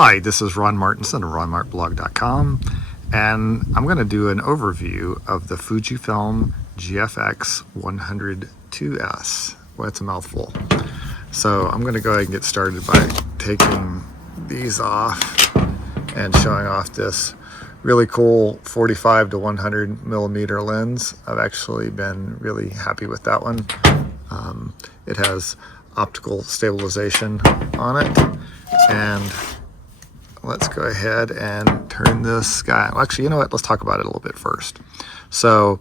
Hi, this is Ron Martinson of ronmartblog.com, and I'm going to do an overview of the Fujifilm GFX100s II. Well, it's a mouthful. So I'm going to go ahead and get started by taking these off and showing off this really cool 45 to 100 millimeter lens. I've actually been really happy with that one. It has optical stabilization on it, and let's go ahead and turn this guy. Well, actually, you know what? Let's talk about it a little bit first. So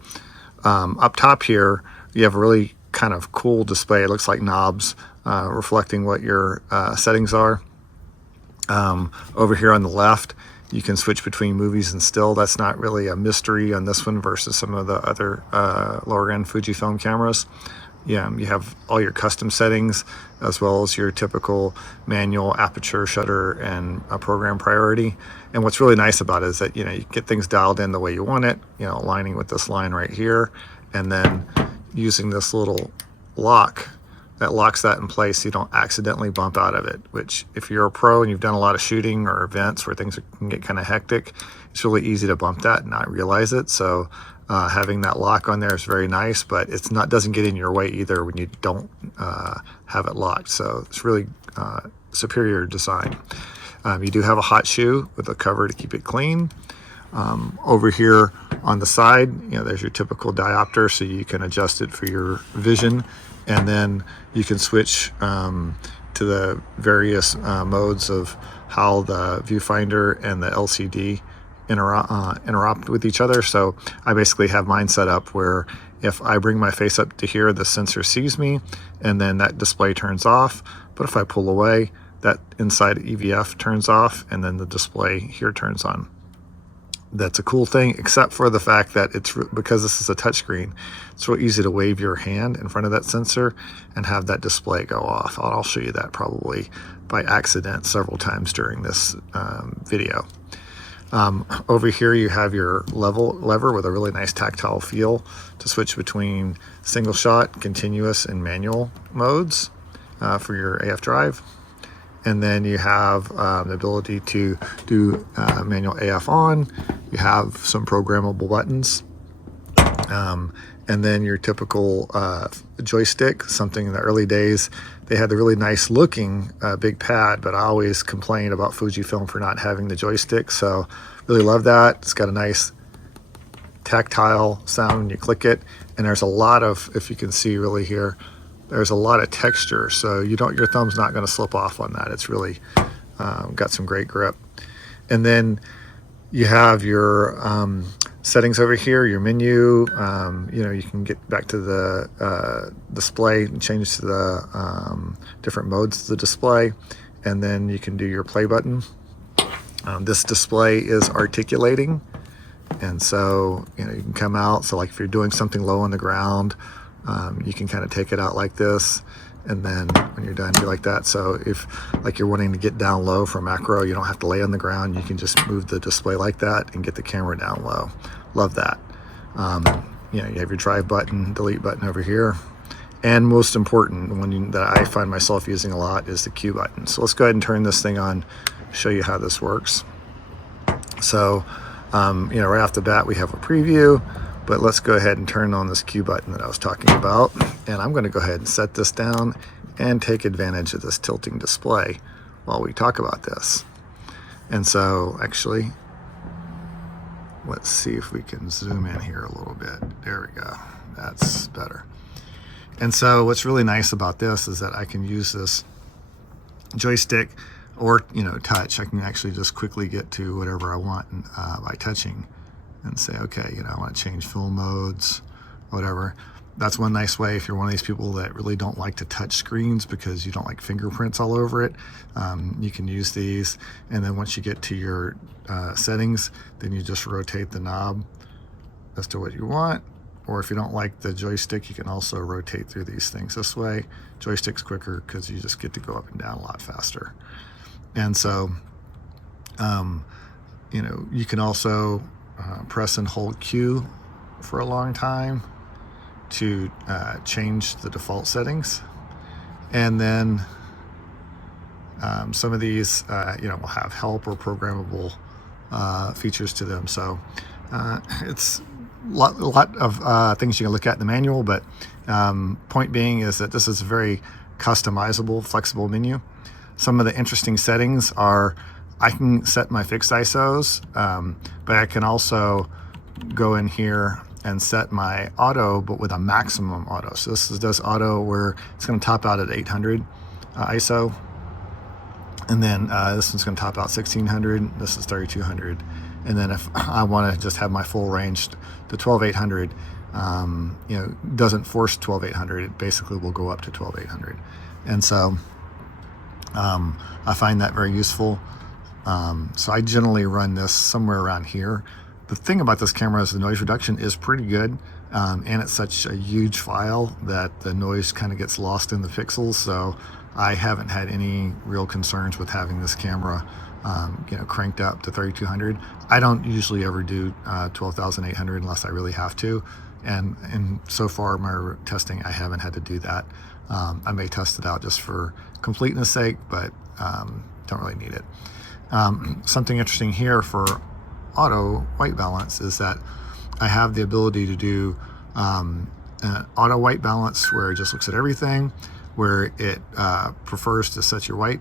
up top here, you have a really kind of cool display. It looks like knobs reflecting what your settings are. Over here on the left, you can switch between movies and still. That's not really a mystery on this one versus some of the other lower end Fujifilm cameras. Yeah, you have all your custom settings as well as your typical manual aperture, shutter, and program priority. And what's really nice about it is that, you know, you get things dialed in the way you want it, you know, aligning with this line right here, and then using this little lock that locks that in place so you don't accidentally bump out of it, which if you're a pro and you've done a lot of shooting or events where things can get kind of hectic, it's really easy to bump that and not realize it. So having that lock on there is very nice, but it's not, doesn't get in your way either when you don't have it locked. So it's really superior design. You do have a hot shoe with a cover to keep it clean. Over here on the side, you know, there's your typical diopter, so you can adjust it for your vision, and then you can switch to the various modes of how the viewfinder and the LCD interrupt with each other. So I basically have mine set up where if I bring my face up to here, the sensor sees me, and then that display turns off. But if I pull away, that inside EVF turns off, and then the display here turns on. That's a cool thing, except for the fact that it's, because this is a touchscreen, it's real easy to wave your hand in front of that sensor and have that display go off. I'll show you that probably by accident several times during this video. Over here you have your lever with a really nice tactile feel to switch between single shot, continuous, and manual modes for your AF drive. And then you have the ability to do manual AF on. You have some programmable buttons. And then your typical joystick, something in the early days, they had the really nice looking big pad, but I always complained about Fujifilm for not having the joystick. So really love that. It's got a nice tactile sound when you click it. And there's a lot of, if you can see really here, there's a lot of texture, so your thumb's not going to slip off on that. It's really got some great grip. And then you have your settings over here, your menu. You know, you can get back to the display and change to the different modes of the display, and then you can do your play button. This display is articulating, and so, you know, you can come out. So like if you're doing something low on the ground, you can kind of take it out like this, and then when you're done, do like that. So if like you're wanting to get down low for macro, you don't have to lay on the ground. You can just move the display like that and get the camera down low. Love that. You know, you have your drive button, delete button over here. And most important, one that I find myself using a lot is the Q button. So let's go ahead and turn this thing on, show you how this works. So, you know, right off the bat, we have a preview. But let's go ahead and turn on this Q button that I was talking about. And I'm going to go ahead and set this down and take advantage of this tilting display while we talk about this. And so actually, let's see if we can zoom in here a little bit. There we go. That's better. And so what's really nice about this is that I can use this joystick or, you know, touch. I can actually just quickly get to whatever I want by touching, and say, okay, you know, I want to change film modes, whatever. That's one nice way if you're one of these people that really don't like to touch screens because you don't like fingerprints all over it. You can use these, and then once you get to your settings, then you just rotate the knob as to what you want. Or if you don't like the joystick, you can also rotate through these things this way. Joystick's quicker because you just get to go up and down a lot faster. And so, you know, you can also press and hold Q for a long time to change the default settings. And then Some of these, will have help or programmable features to them. So it's a lot of things you can look at in the manual, but point being is that this is a very customizable, flexible menu. Some of the interesting settings are I can set my fixed ISOs, but I can also go in here and set my auto, but with a maximum auto. So this does auto where it's going to top out at 800 ISO. And then this one's going to top out 1600. This is 3200. And then if I want to just have my full range to 12800, doesn't force 12800. It basically will go up to 12800. And so I find that very useful. So I generally run this somewhere around here. The thing about this camera is the noise reduction is pretty good, and it's such a huge file that the noise kind of gets lost in the pixels. So I haven't had any real concerns with having this camera cranked up to 3200. I don't usually ever do 12,800 unless I really have to, and so far my testing I haven't had to do that. I may test it out just for completeness sake, but don't really need it. Something interesting here for auto white balance is that I have the ability to do an auto white balance where it just looks at everything, where it prefers to set your white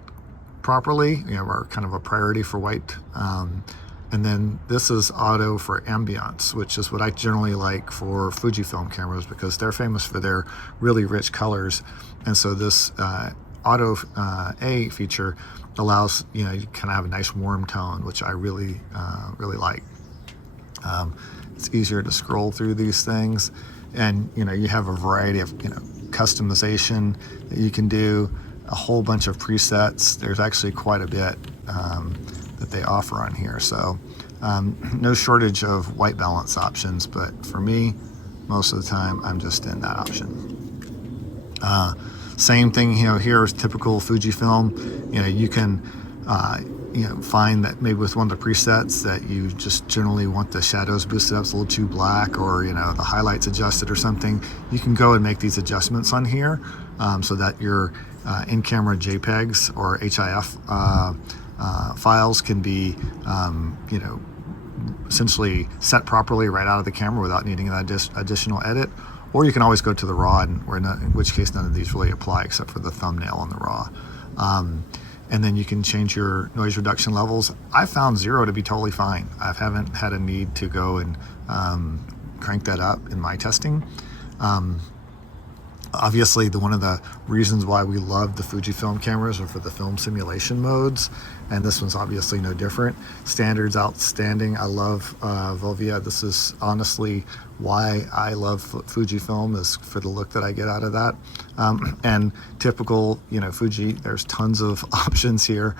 properly, or kind of a priority for white. And then this is auto for ambiance, which is what I generally like for Fujifilm cameras because they're famous for their really rich colors. And so this auto A feature allows, you kind of have a nice warm tone, which I really like. It's easier to scroll through these things, and you have a variety of customization that you can do, a whole bunch of presets. There's actually quite a bit that they offer on here, so no shortage of white balance options, but for me most of the time I'm just in that option. Same thing, here is typical Fujifilm. You can find that maybe with one of the presets that you just generally want the shadows boosted up, it's a little too black, or the highlights adjusted or something. You can go and make these adjustments on here so that your in-camera JPEGs or HIF files can be essentially set properly right out of the camera without needing an additional edit. Or you can always go to the RAW, in which case none of these really apply except for the thumbnail on the RAW. And then you can change your noise reduction levels. I found 0 to be totally fine. I haven't had a need to go and crank that up in my testing. Obviously, one of the reasons why we love the Fujifilm cameras are for the film simulation modes, and this one's obviously no different. Standard's outstanding. I love Volvia. This is honestly why I love Fujifilm, is for the look that I get out of that. And typical, Fuji, there's tons of options here.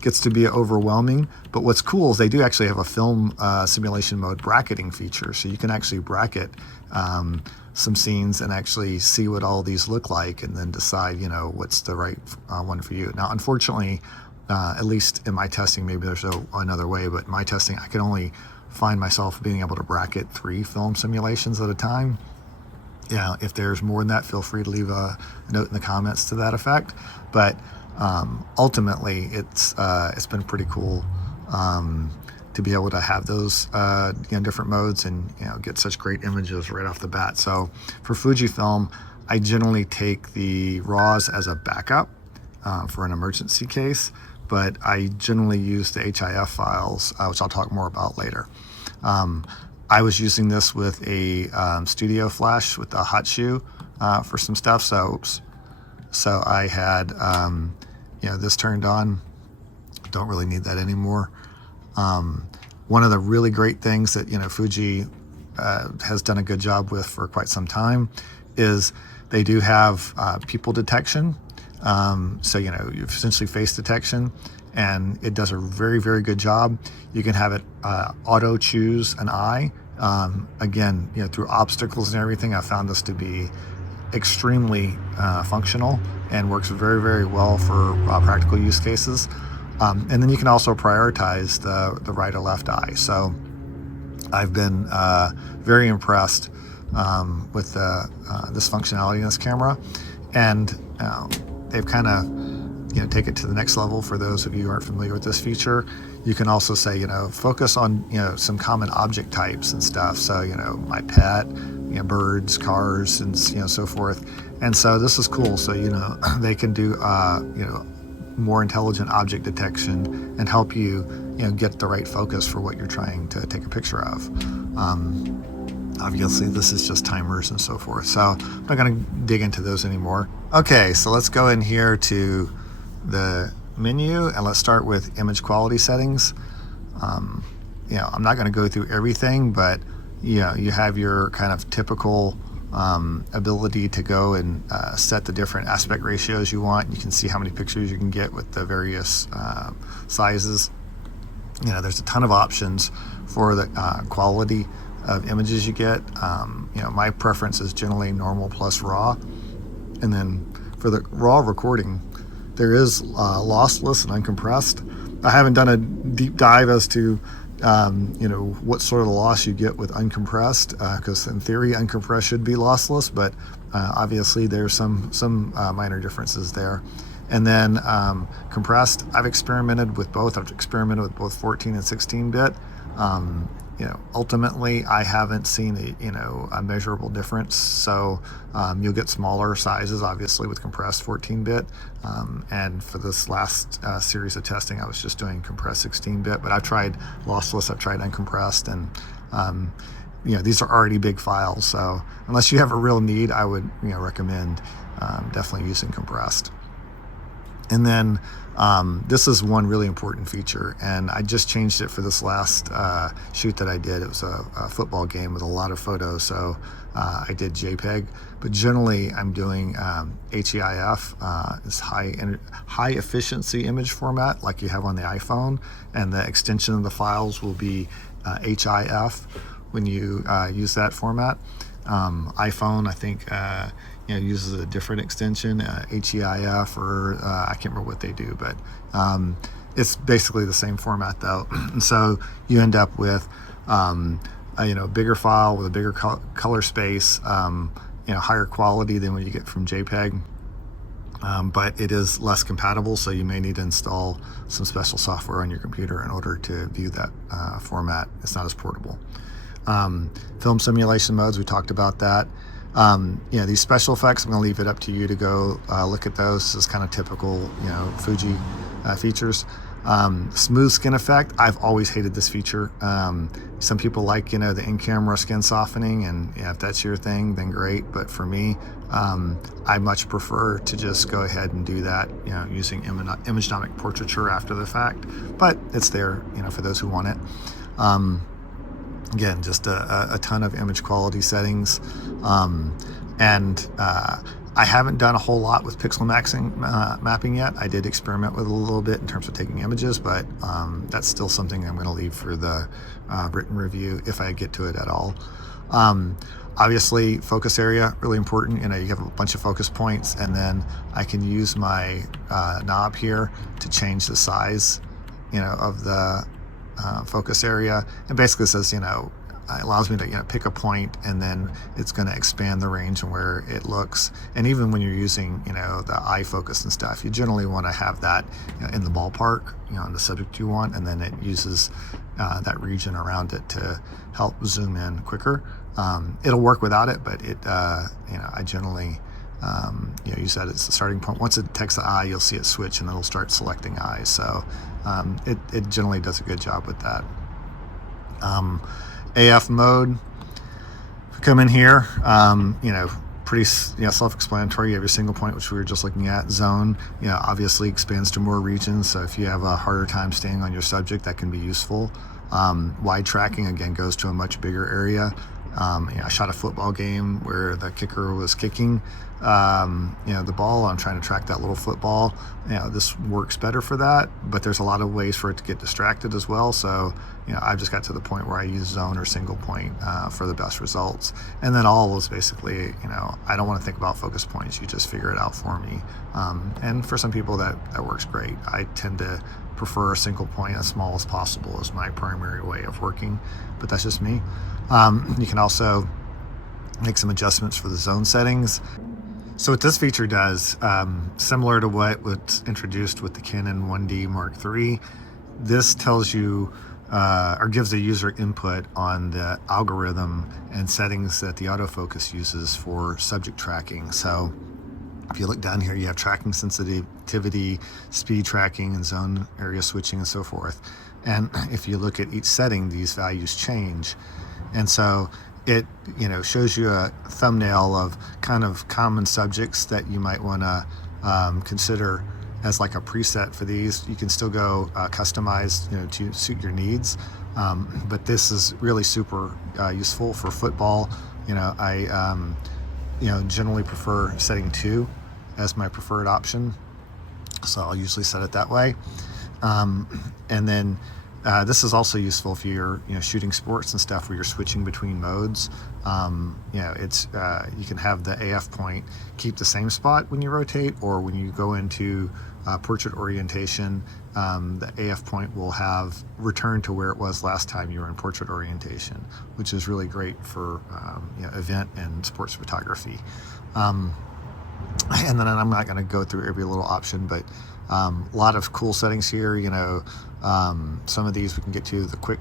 Gets to be overwhelming, but what's cool is they do actually have a film simulation mode bracketing feature, so you can actually bracket some scenes and actually see what all these look like, and then decide, what's the right one for you. Now, unfortunately, at least in my testing, maybe there's another way, but in my testing, I can only find myself being able to bracket 3 film simulations at a time. If there's more than that, feel free to leave a note in the comments to that effect. But ultimately, it's been pretty cool to be able to have those different modes and get such great images right off the bat. So for Fujifilm, I generally take the RAWs as a backup for an emergency case, but I generally use the HIF files, which I'll talk more about later. I was using this with a studio flash with a hot shoe for some stuff. So I had this turned on. Don't really need that anymore. One of the really great things that Fuji has done a good job with for quite some time is they do have people detection. So you essentially face detection, and it does a very, very good job. You can have it auto choose an eye. Again, through obstacles and everything, I found this to be extremely functional and works very, very well for practical use cases. And then you can also prioritize the right or left eye. So I've been very impressed with this functionality in this camera, and they've kind of take it to the next level. For those of you who aren't familiar with this feature, you can also say, focus on, some common object types and stuff. So, my pet, birds, cars, and, so forth. And so this is cool. So, they can do, more intelligent object detection and help you, get the right focus for what you're trying to take a picture of. Obviously, this is just timers and so forth, so I'm not going to dig into those anymore. Okay, so let's go in here to the menu and let's start with image quality settings. I'm not going to go through everything, but you have your kind of typical ability to go and set the different aspect ratios you want. You can see how many pictures you can get with the various sizes. There's a ton of options for the quality of images you get. My preference is generally normal plus raw, and then for the raw recording, there is lossless and uncompressed. I haven't done a deep dive as to what sort of loss you get with uncompressed, because in theory uncompressed should be lossless, but obviously there's some minor differences there. And then compressed, I've experimented with both. I've experimented with both 14 and 16-bit. Ultimately, I haven't seen a measurable difference. So you'll get smaller sizes, obviously, with compressed 14-bit. And for this last series of testing, I was just doing compressed 16-bit. But I've tried lossless, I've tried uncompressed, and these are already big files. So unless you have a real need, I would recommend definitely using compressed. And then this is one really important feature, and I just changed it for this last shoot that I did. It was a football game with a lot of photos, so I did JPEG, but generally I'm doing HEIF, this high efficiency image format like you have on the iPhone, and the extension of the files will be HIF when you use that format. iPhone, I think, uses a different extension, HEIF, or I can't remember what they do, but it's basically the same format though. And so you end up with a bigger file with a bigger color space, higher quality than what you get from JPEG. But it is less compatible, so you may need to install some special software on your computer in order to view that format. It's not as portable. Film simulation modes, we talked about that. These special effects, I'm going to leave it up to you to go look at those. This is kind of typical, Fuji features. Smooth skin effect, I've always hated this feature. Some people like, the in-camera skin softening, and if that's your thing, then great. But for me, I much prefer to just go ahead and do that, using image dynamic portraiture after the fact. But it's there, for those who want it. Again, just a ton of image quality settings. I haven't done a whole lot with pixel mapping yet. I did experiment with it a little bit in terms of taking images, but that's still something I'm going to leave for the written review if I get to it at all. Obviously, focus area, really important. You have a bunch of focus points, and then I can use my knob here to change the size, of the focus area. And basically says, it allows me to pick a point, and then it's going to expand the range and where it looks. And even when you're using the eye focus and stuff, you generally want to have that in the ballpark, on the subject you want, and then it uses that region around it to help zoom in quicker. It'll work without it, but it I generally use that as the starting point. Once it detects the eye, you'll see it switch and it'll start selecting eyes. So it generally does a good job with that. AF mode, if you come in here, pretty self-explanatory. You have your single point, which we were just looking at. Zone, obviously expands to more regions. So if you have a harder time staying on your subject, that can be useful. Wide tracking, again, goes to a much bigger area. I shot a football game where the kicker was kicking the ball. I'm trying to track that little football. This works better for that, but there's a lot of ways for it to get distracted as well. So I've just got to the point where I use zone or single point for the best results. And then all is basically, I don't want to think about focus points. You just figure it out for me. And for some people that works great. I tend to prefer a single point as small as possible as my primary way of working, but that's just me. You can also make some adjustments for the zone settings. So what this feature does, similar to what was introduced with the Canon 1D Mark III, this tells you or gives the user input on the algorithm and settings that the autofocus uses for subject tracking. So if you look down here, you have tracking sensitivity, speed tracking, and zone area switching, and so forth. And if you look at each setting, these values change. And so it shows you a thumbnail of kind of common subjects that you might want to consider as like a preset for these. You can still go customized to suit your needs, but this is really super useful for football. I generally prefer setting 2 as my preferred option, so I'll usually set it that way. And then this is also useful if you're shooting sports and stuff where you're switching between modes. It's you can have the AF point keep the same spot when you rotate, or when you go into portrait orientation, the AF point will have returned to where it was last time you were in portrait orientation, which is really great for event and sports photography. And then I'm not going to go through every little option, but a lot of cool settings here. Some of these we can get to. The quick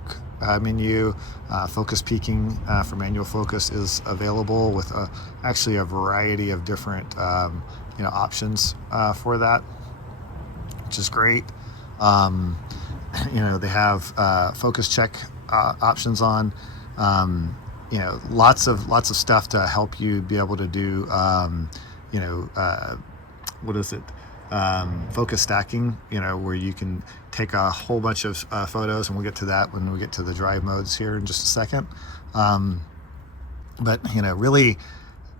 menu, focus peaking for manual focus is available with actually a variety of different options for that, which is great. They have focus check options on. Lots of stuff to help you be able to do focus stacking, where you can take a whole bunch of photos, and we'll get to that when we get to the drive modes here in just a second. But really,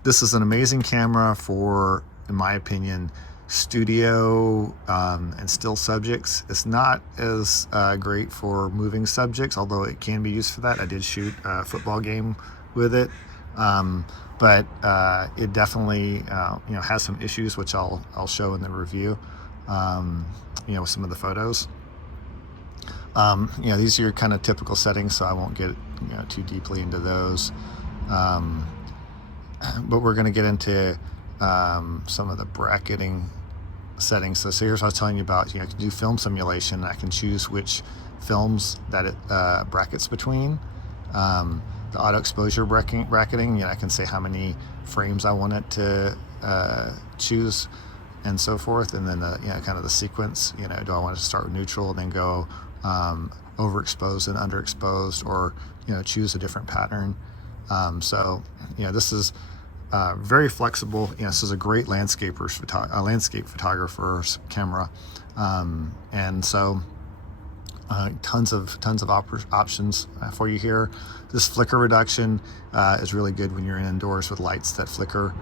this is an amazing camera for, in my opinion, studio and still subjects. It's not as great for moving subjects, although it can be used for that. I did shoot a football game with it. But it definitely has some issues, which I'll show in the review, with some of the photos. These are your kind of typical settings, so I won't get too deeply into those. But we're going to get into some of the bracketing settings. So here's what I was telling you about. I can do film simulation. I can choose which films that it brackets between. The auto exposure bracketing, I can say how many frames I want it to choose, and so forth. And then kind of the sequence, do I want to start with neutral and then go overexposed and underexposed, or choose a different pattern. So this is very flexible. This is a great landscape photographer's camera, and so tons of options for you here. This flicker reduction is really good when you're indoors with lights that flicker.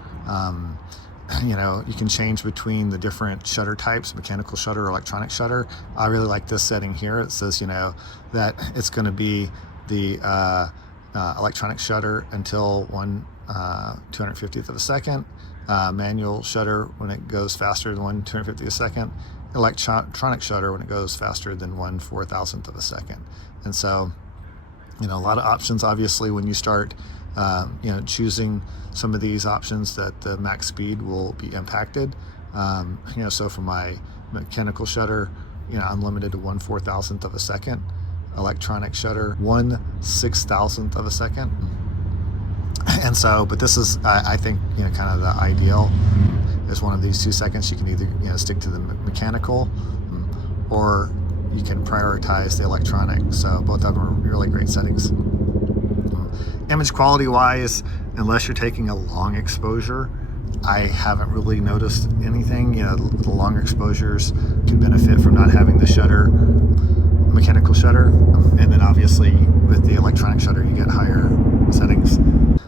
You can change between the different shutter types, mechanical shutter or electronic shutter. I really like this setting here. It says that it's going to be the electronic shutter until 1/250th of a second, manual shutter when it goes faster than 1/250th a second, electronic shutter when it goes faster than 1/4000th of a second. And so a lot of options. Obviously, when you start choosing some of these options, that the max speed will be impacted. So for my mechanical shutter, I'm limited to 1/4000th of a second. Electronic shutter, 1/6000th of a second. And so, but this is, I think, kind of the ideal. Is one of these 2 seconds. You can either stick to the mechanical, or you can prioritize the electronic. So both of them are really great settings. Image quality wise, unless you're taking a long exposure, I haven't really noticed anything. The longer exposures can benefit from not having the shutter, mechanical shutter, and then obviously with the electronic shutter you get higher settings.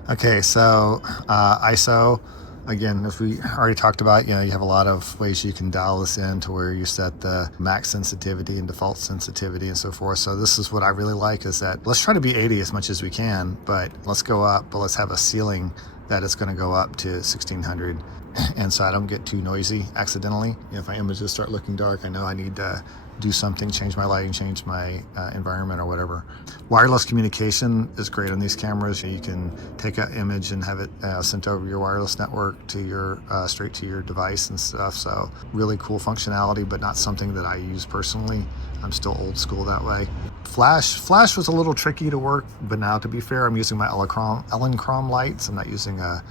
Okay, so ISO. Again, as we already talked about, you have a lot of ways you can dial this in to where you set the max sensitivity and default sensitivity and so forth. So this is what I really like, is that let's try to be 80 as much as we can, but let's go up, but let's have a ceiling that it's going to go up to 1600, and so I don't get too noisy accidentally. If my images start looking dark, I know I need to do something, change my lighting, change my environment or whatever. Wireless communication is great on these cameras. You can take an image and have it sent over your wireless network to your straight to your device and stuff. So really cool functionality, but not something that I use personally. I'm still old school that way. Flash was a little tricky to work, but now, to be fair, I'm using my Elinchrom lights. I'm not using a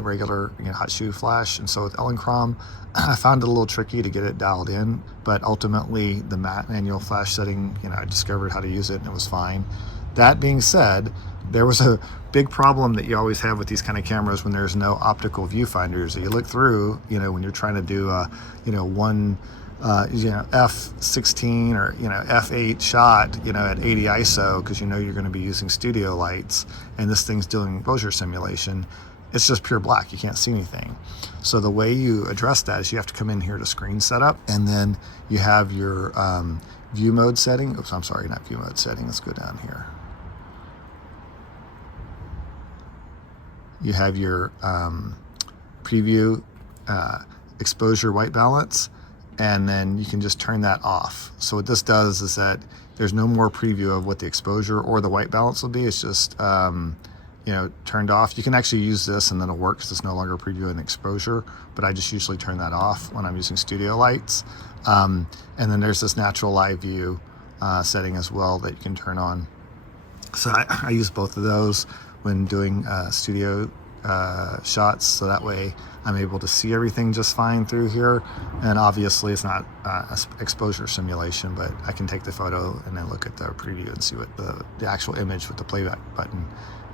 regular hot shoe flash. And so with Elinchrom, I found it a little tricky to get it dialed in, but ultimately the manual flash setting, I discovered how to use it and it was fine. That being said, there was a big problem that you always have with these kind of cameras when there's no optical viewfinders that you look through, when you're trying to do a, one f16 or f8 shot at 80 ISO, because you're going to be using studio lights, and this thing's doing exposure simulation. It's just pure black. You can't see anything. So the way you address that is you have to come in here to screen setup, and then you have your view mode setting. Oops, I'm sorry, not view mode setting. Let's go down here. You have your preview exposure white balance, and then you can just turn that off. So what this does is that there's no more preview of what the exposure or the white balance will be. It's just turned off. You can actually use this and then it'll work because it's no longer previewing exposure, but I just usually turn that off when I'm using studio lights. And then there's this natural live view setting as well that you can turn on. So I use both of those when doing studio shots, so that way I'm able to see everything just fine through here. And obviously it's not exposure simulation, but I can take the photo and then look at the preview and see what the actual image with the playback button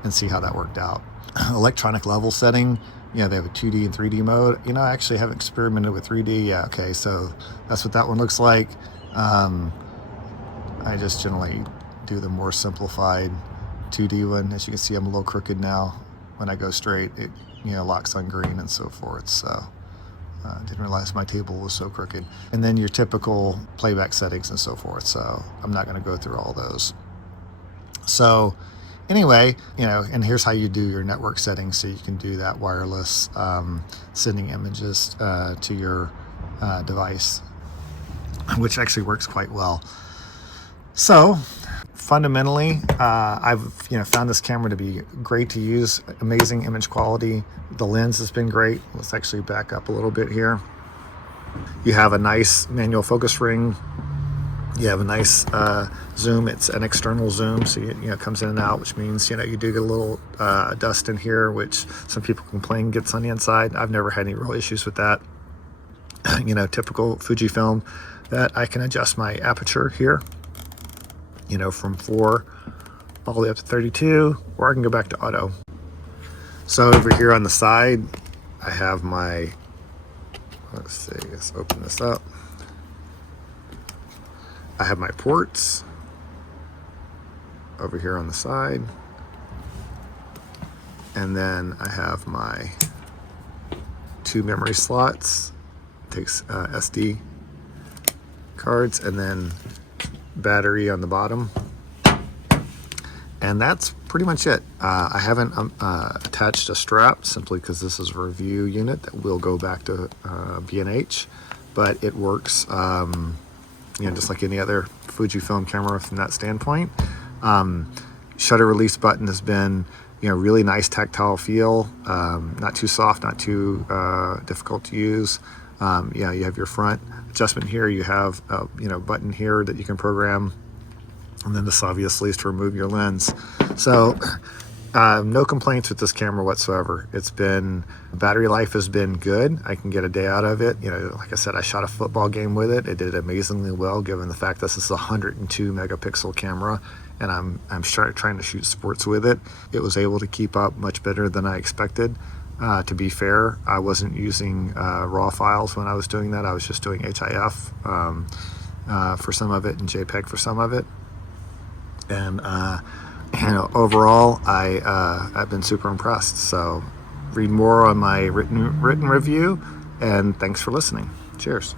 and see how that worked out. Electronic level setting, they have a 2D and 3D mode. I actually haven't experimented with 3D. Yeah, okay, so that's what that one looks like. I just generally do the more simplified 2D one. As you can see, I'm a little crooked now. When I go straight, it locks on green and so forth. So didn't realize my table was so crooked. And then your typical playback settings and so forth. So I'm not going to go through all those. So anyway, and here's how you do your network settings, so you can do that wireless sending images to your device, which actually works quite well. So fundamentally, I've found this camera to be great to use, amazing image quality. The lens has been great. Let's actually back up a little bit here. You have a nice manual focus ring. You have a nice zoom. It's an external zoom, so it comes in and out, which means you do get a little dust in here, which some people complain gets on the inside. I've never had any real issues with that. Typical Fujifilm, that I can adjust my aperture here, from 4 all the way up to 32, or I can go back to auto. So over here on the side, I have my, let's open this up. I have my ports over here on the side, and then I have my 2 memory slots. Takes SD cards, and then battery on the bottom, and that's pretty much it. I haven't attached a strap, simply because this is a review unit that will go back to B&H, but it works just like any other Fujifilm camera from that standpoint. Shutter release button has been really nice tactile feel, not too soft, not too difficult to use. You have your front adjustment here. You have a button here that you can program, and then this obviously is to remove your lens. So no complaints with this camera whatsoever. Battery life has been good. I can get a day out of it. Like I said, I shot a football game with it. It did amazingly well, given the fact this is a 102 megapixel camera, and I'm trying to shoot sports with it. It was able to keep up much better than I expected. To be fair, I wasn't using RAW files when I was doing that. I was just doing HIF for some of it and JPEG for some of it. And overall, I've been super impressed. So read more on my written review, and thanks for listening. Cheers.